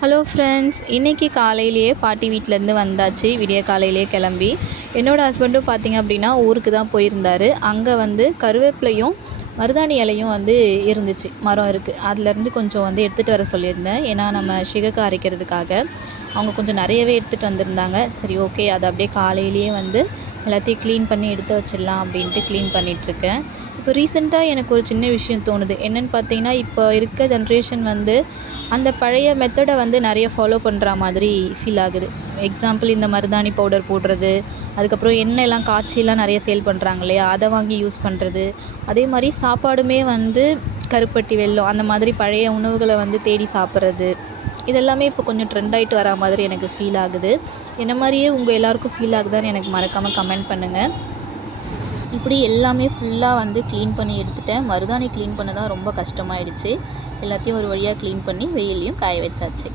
Hello friends, இன்றைக்கி காலையிலேயே பாட்டி வீட்டிலேருந்து வந்தாச்சு. விடிய காலையிலேயே கிளம்பி என்னோடய ஹஸ்பண்டும் பார்த்திங்க அப்படின்னா ஊருக்கு தான் போயிருந்தார். அங்கே வந்து கருவேப்பிலையும் மருதாணி இலையும் வந்து இருந்துச்சு, மரம் இருக்குது. அதுலேருந்து கொஞ்சம் வந்து எடுத்துகிட்டு வர சொல்லியிருந்தேன். ஏன்னா நம்ம சிகக்கு அரைக்கிறதுக்காக அவங்க கொஞ்சம் நிறையவே எடுத்துகிட்டு வந்திருந்தாங்க. சரி, ஓகே, அதை அப்படியே காலையிலேயே வந்து எல்லாத்தையும் க்ளீன் பண்ணி எடுத்து வச்சிடலாம் அப்படின்ட்டு க்ளீன் பண்ணிகிட்ருக்கேன். இப்போ ரீசெண்டாக எனக்கு ஒரு சின்ன விஷயம் தோணுது. என்னென்னு பார்த்தீங்கன்னா, இப்போ இருக்க ஜென்ரேஷன் வந்து அந்த பழைய மெத்தடை வந்து நிறைய ஃபாலோ பண்ணுற மாதிரி ஃபீல் ஆகுது. எக்ஸாம்பிள், இந்த மருதாணி பவுடர் போடுறது, அதுக்கப்புறம் எண்ணெய்லாம் காய்ச்சிலாம் நிறைய சேல் பண்ணுறாங்க இல்லையா, அதை வாங்கி யூஸ் பண்ணுறது. அதே மாதிரி சாப்பாடுமே வந்து கருப்பட்டி வெல்லம் அந்த மாதிரி பழைய உணவுகளை வந்து தேடி சாப்பிட்றது. இதெல்லாமே இப்போ கொஞ்சம் ட்ரெண்ட் ஆகிட்டு வரா மாதிரி எனக்கு ஃபீல் ஆகுது. என்ன மாதிரியே உங்கள் எல்லாருக்கும் ஃபீல் ஆகுதான்னு எனக்கு மறக்காமல் கமெண்ட் பண்ணுங்கள். இப்படி எல்லாமே ஃபுல்லாக வந்து க்ளீன் பண்ணி எடுத்துட்டேன். மருதாணி க்ளீன் பண்ண தான் ரொம்ப கஷ்டமாயிடுச்சு. எல்லாத்தையும் ஒரு வழியாக க்ளீன் பண்ணி வெயிலையும் காய வச்சாச்சு.